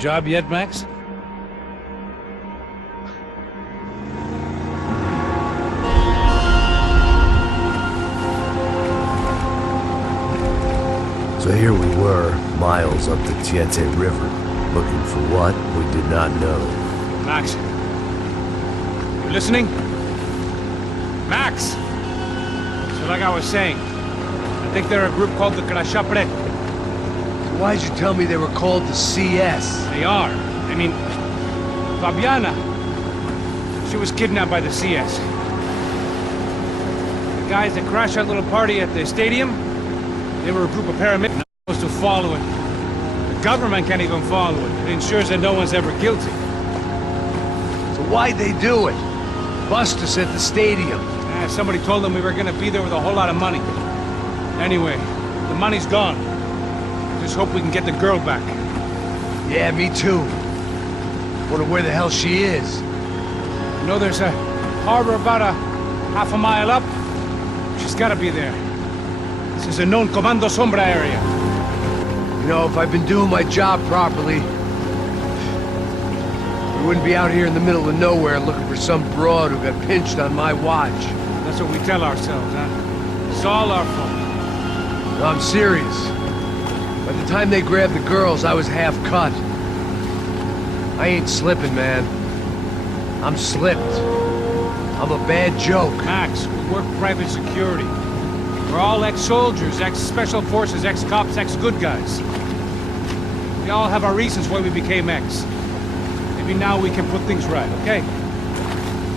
job yet, Max? So here we were, miles up the Tiete River, looking for what we did not know. Max. You listening? Max! So like I was saying, I think they're a group called the Crashapre. Why'd you tell me they were called the CS? They are. I mean, Fabiana. She was kidnapped by the CS. The guys that crashed that little party at the stadium, they were a group of paramedics supposed to follow it. The government can't even follow it. It ensures that no one's ever guilty. So why'd they do it? Bust us at the stadium. Somebody told them we were gonna be there with a whole lot of money. Anyway, the money's gone. Just hope we can get the girl back. Yeah, me too. Wonder where the hell she is. You know, there's a harbor about a half a mile up. She's gotta be there. This is a known Comando Sombra area. You know, if I've been doing my job properly, we wouldn't be out here in the middle of nowhere looking for some broad who got pinched on my watch. That's what we tell ourselves, huh? It's all our fault. No, I'm serious. By the time they grabbed the girls, I was half cut. I ain't slipping, man. I'm slipped. I'm a bad joke. Max, we work private security. We're all ex-soldiers, ex-special forces, ex-cops, ex-good guys. We all have our reasons why we became ex. Maybe now we can put things right, okay?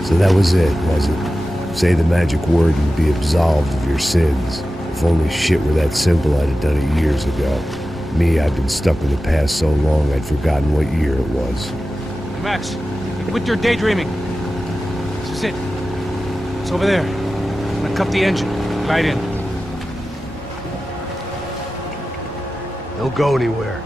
So that was it, was it? Say the magic word and be absolved of your sins. If only shit were that simple, I'd have done it years ago. Me, I've been stuck in the past so long I'd forgotten what year it was. Hey, Max, quit your daydreaming. This is it. It's over there. I'm gonna cut the engine. Glide in. Don't go anywhere.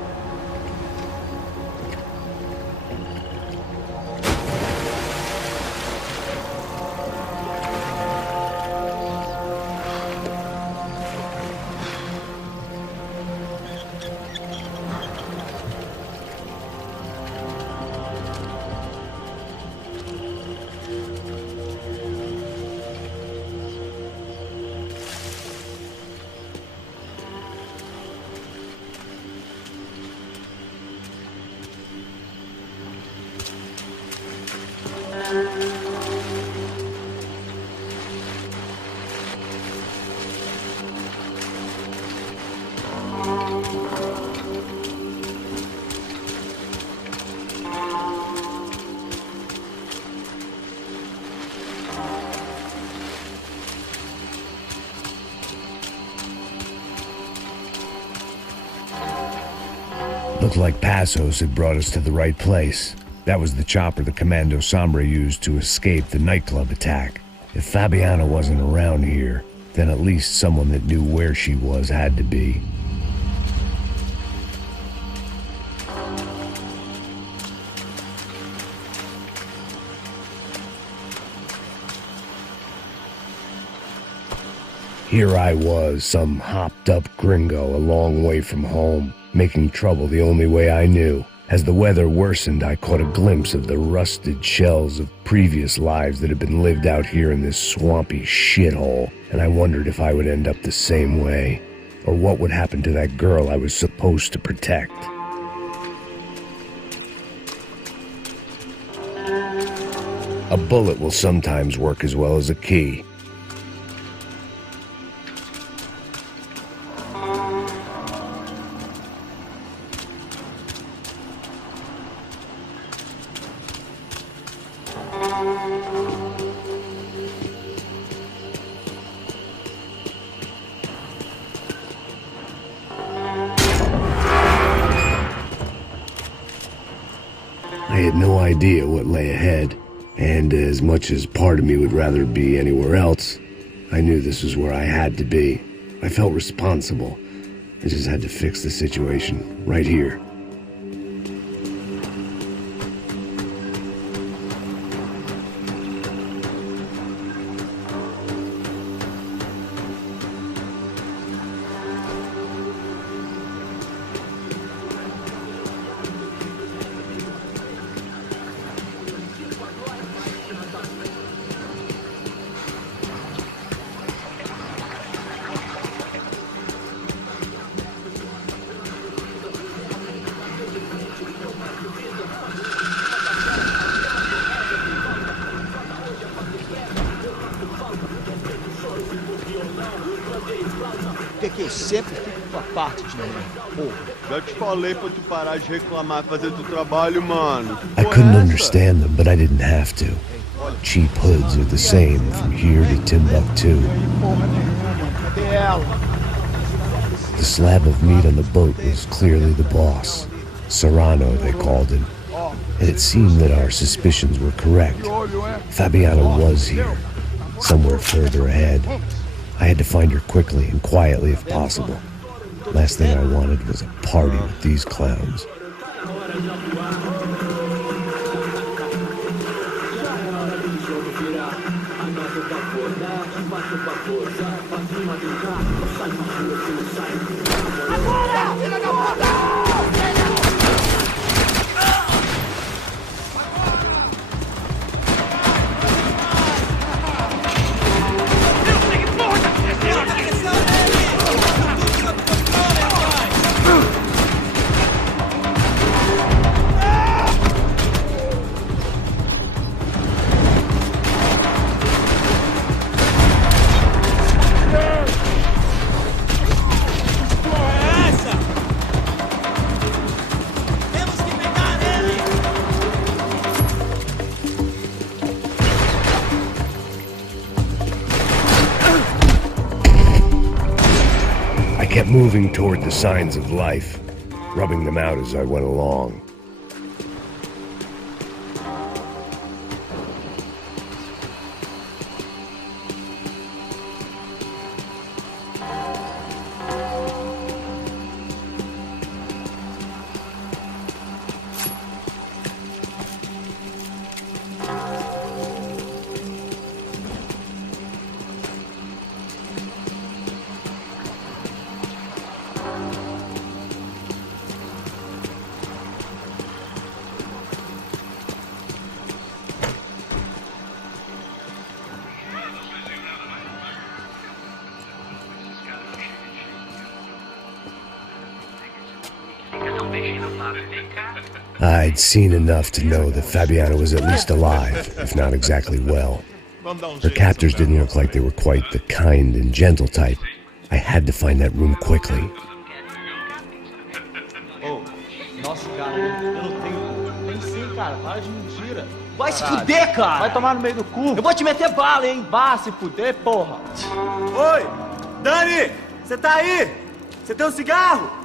Looked like Passos had brought us to the right place. That was the chopper the Comando Sombra used to escape the nightclub attack. If Fabiana wasn't around here, then at least someone that knew where she was had to be. Here I was, some hopped-up gringo a long way from home, making trouble the only way I knew. As the weather worsened, I caught a glimpse of the rusted shells of previous lives that had been lived out here in this swampy shithole, and I wondered if I would end up the same way, or what would happen to that girl I was supposed to protect. A bullet will sometimes work as well as a key. I had no idea what lay ahead, and as much as part of me would rather be anywhere else, I knew this was where I had to be. I felt responsible. I just had to fix the situation, right here. Porque eu sempre fico com a parte de mim, porra. Já te falei pra tu parar de reclamar e fazer teu trabalho, mano. I couldn't understand them, but I didn't have to. Cheap hoods are the same from here to Timbuktu. Cadê ela? The slab of meat on the boat was clearly the boss. Serrano, they called him. And it seemed that our suspicions were correct. Fabiana was here, somewhere further ahead. I had to find her quickly and quietly if possible. Last thing I wanted was a party with these clowns. I kept moving toward the signs of life, rubbing them out as I went along. I'd seen enough to know that Fabiana was at least alive, if not exactly well. Her captors didn't look like they were quite the kind and gentle type. I had to find that room quickly. Oh, nossa, cara, eu não tenho... Tem sim, cara, para de mentira. Vai se fuder, cara! Vai tomar no meio do cu. Eu vou te meter bala, hein? Vá se fuder, porra. Oi! Dani! Você tá aí? Você tem um cigarro?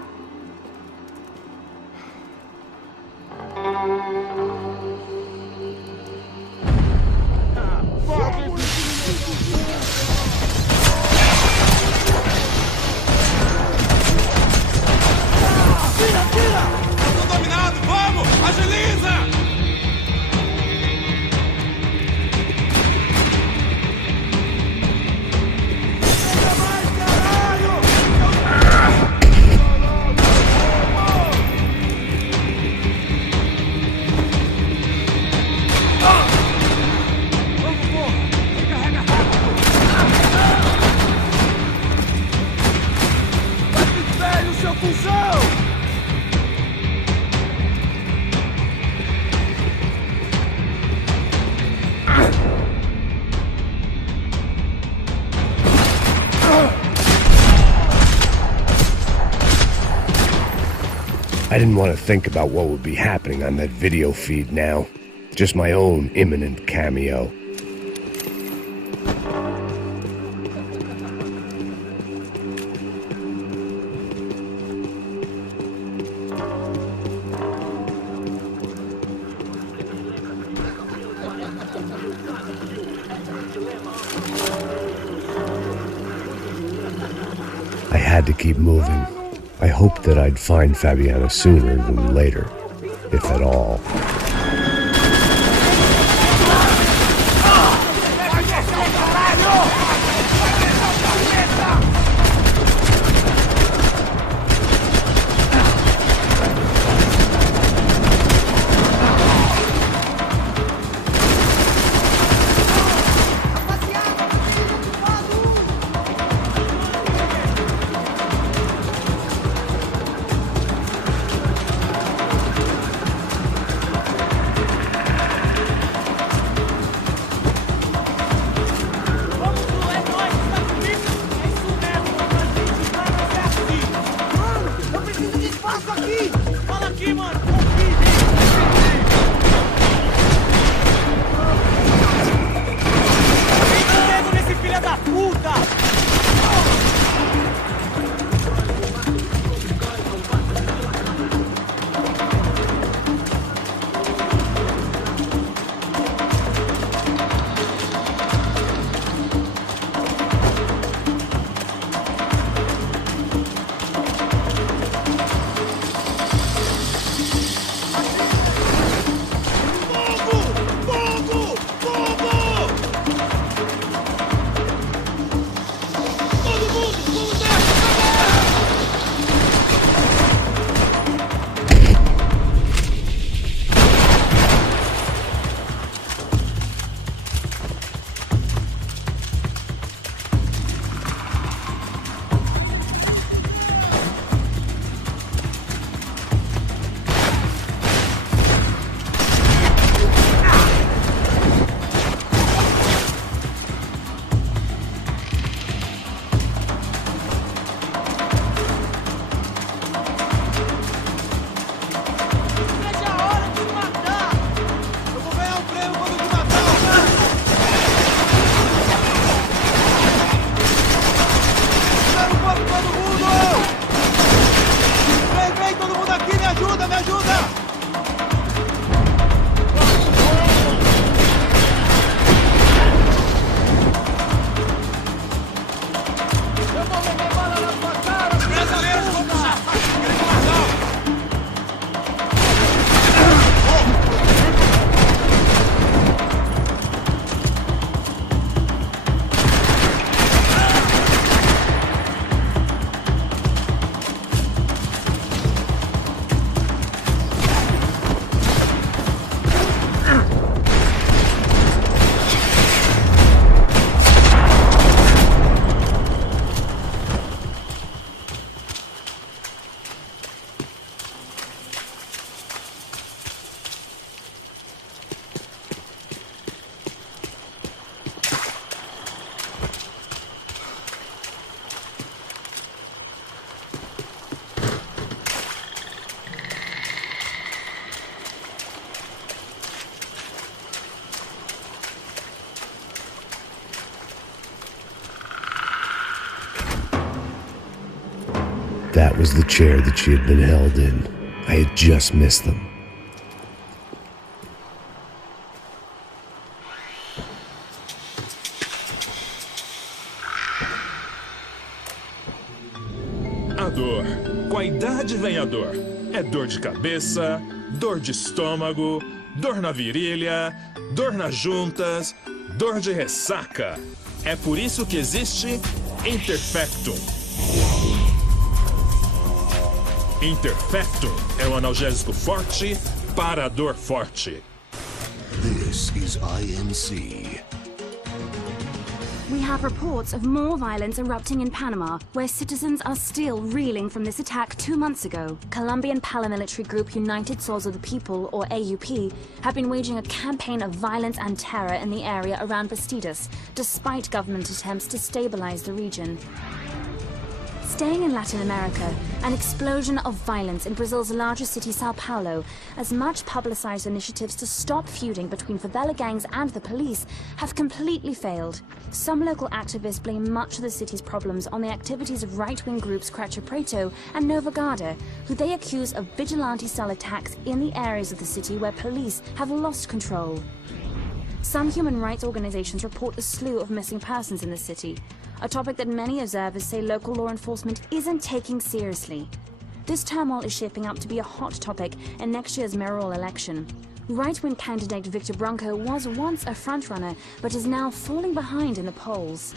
Dominado, vamos! Agiliza! I didn't want to think about what would be happening on that video feed now. Just my own imminent cameo. I had to keep moving. I hoped that I'd find Fabiana sooner than later, if at all. Brasileiros, vou puxar faca de gringo Mardal! That was the chair that she had been held in. I had just missed them. A dor. Com a idade vem a dor. É dor de cabeça, dor de estômago, dor na virilha, dor nas juntas, dor de ressaca. É por isso que existe Interfectum. Interfectum é um analgésico forte para a dor forte. This is INC. We have reports of more violence erupting in Panama, where citizens are still reeling from this attack 2 months ago. Colombian paramilitary group United Souls of the People, or AUP, have been waging a campaign of violence and terror in the area around Bastidas, despite government attempts to stabilize the region. Staying in Latin America, an explosion of violence in Brazil's largest city, Sao Paulo, as much publicized initiatives to stop feuding between favela gangs and the police have completely failed. Some local activists blame much of the city's problems on the activities of right-wing groups Cracha Preto and Nova Garda, who they accuse of vigilante-style attacks in the areas of the city where police have lost control. Some human rights organizations report a slew of missing persons in the city, a topic that many observers say local law enforcement isn't taking seriously. This turmoil is shaping up to be a hot topic in next year's mayoral election. Right-wing candidate Rodrigo Branco was once a frontrunner, but is now falling behind in the polls.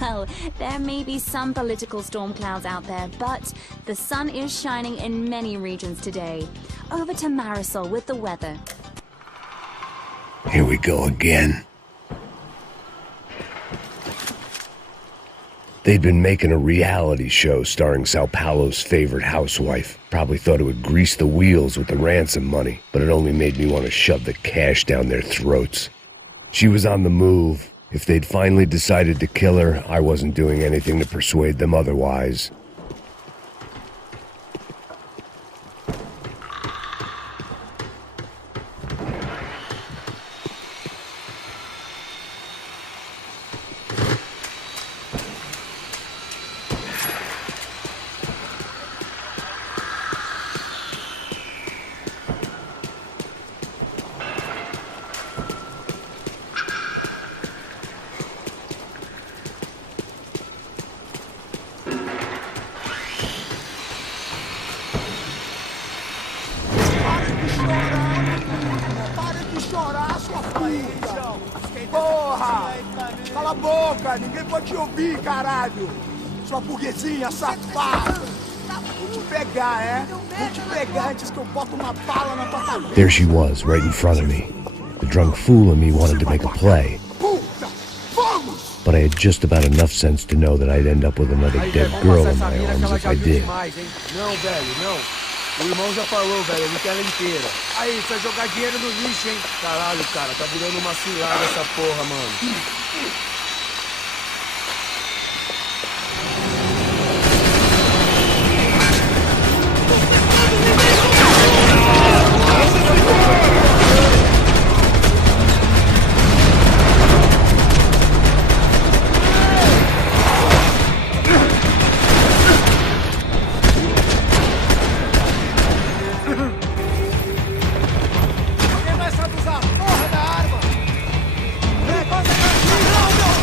Well, there may be some political storm clouds out there, but the sun is shining in many regions today. Over to Marisol with the weather. Here we go again. They'd been making a reality show starring Sao Paulo's favorite housewife. Probably thought it would grease the wheels with the ransom money, but it only made me want to shove the cash down their throats. She was on the move. If they'd finally decided to kill her, I wasn't doing anything to persuade them otherwise. Porra! Cala a boca! Ninguém pode te ouvir, caralho! Sua burguesinha safada! Vou te pegar, é? Vou te pegar antes que eu boto uma bala na tua cabeça! There she was, right in front of me. The drunk fool in me wanted to make a play. But I had just about enough sense to know that I'd end up with another dead girl in my arms if I did. Não, velho, não. O irmão já falou, velho, ele quer ela inteira. Aí, você vai jogar dinheiro no lixo, hein? Caralho, cara, tá virando uma cilada essa porra, mano. Alguém vai saber usar a porra da arma? Vem, passa aqui! Não, não!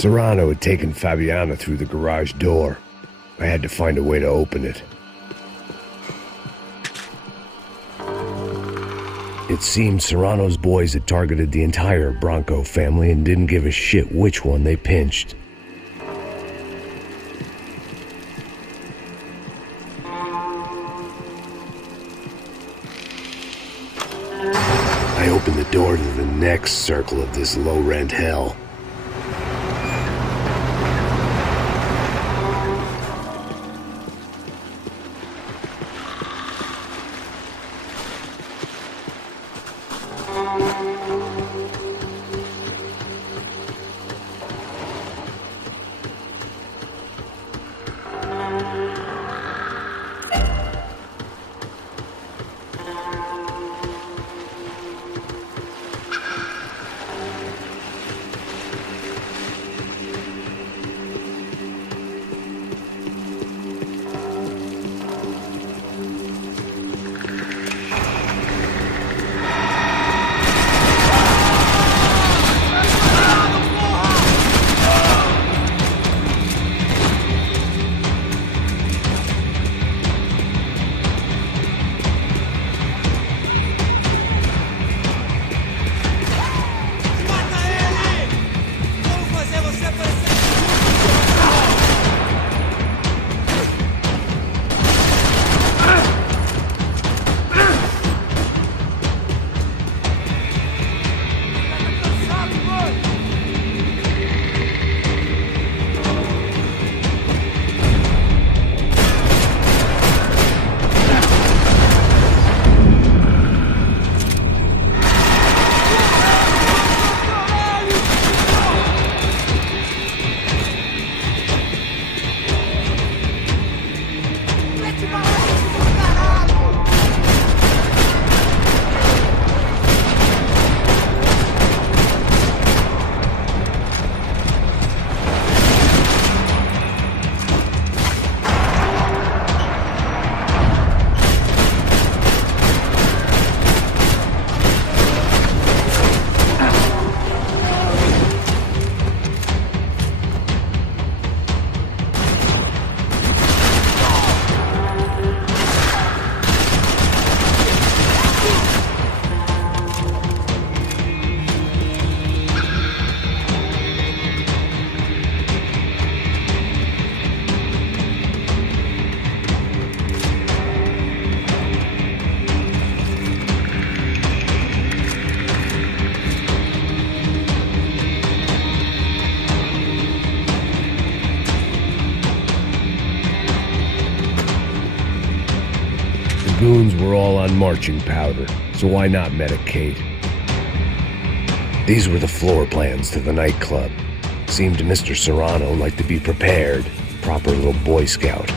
Serrano had taken Fabiana through the garage door. I had to find a way to open it. It seemed Serrano's boys had targeted the entire Branco family and didn't give a shit which one they pinched. I opened the door to the next circle of this low-rent hell. Goons were all on marching powder, so why not medicate? These were the floor plans to the nightclub. Seemed to Mr. Serrano like to be prepared, proper little Boy Scout.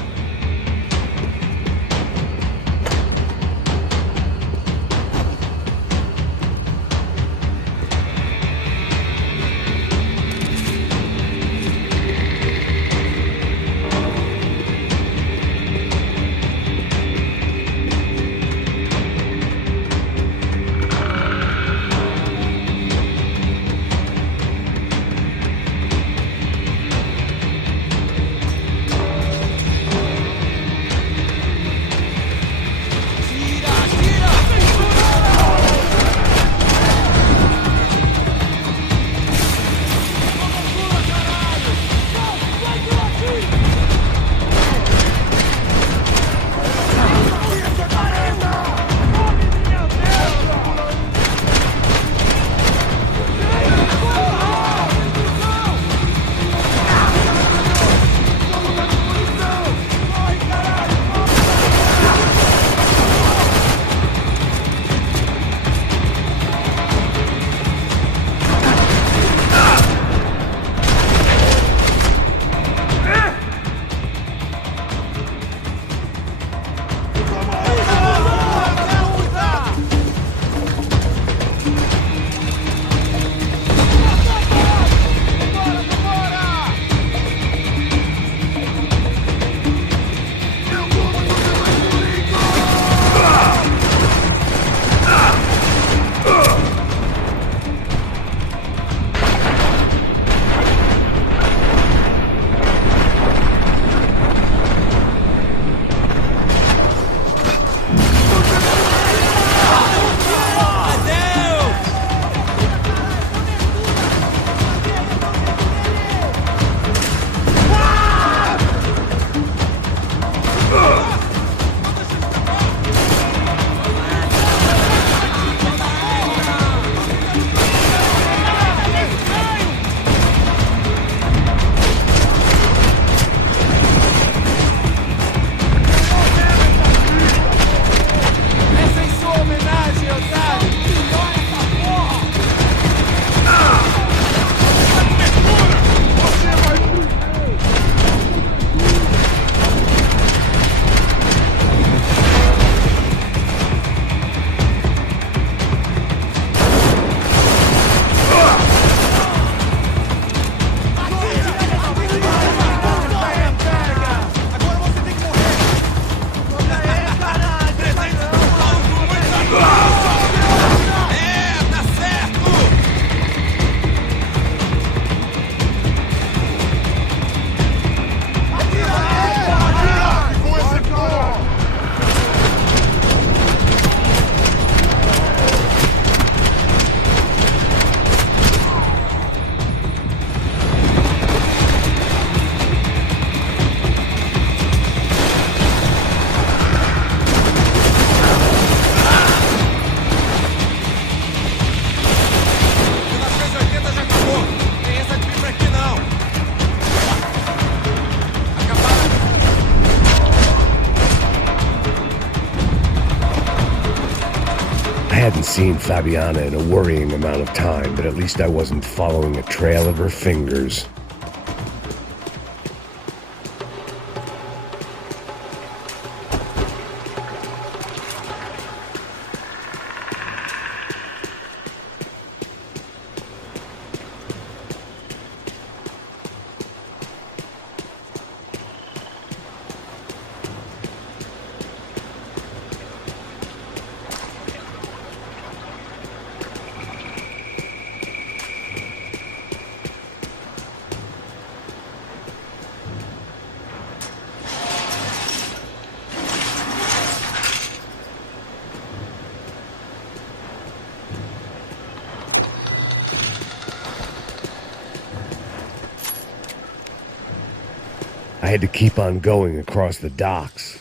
hadn't seen Fabiana in a worrying amount of time, but at least I wasn't following a trail of her fingers. I had to keep on going across the docks.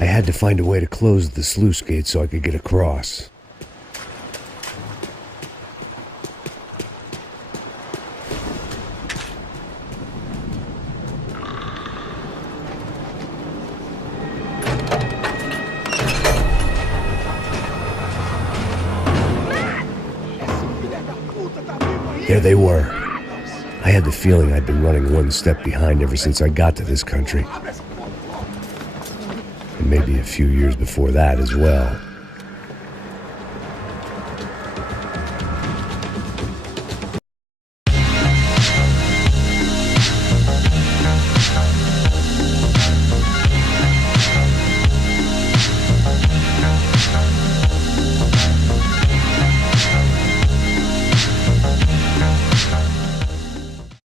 I had to find a way to close the sluice gate so I could get across. There they were. I had the feeling I'd been running one step behind ever since I got to this country. And maybe a few years before that as well.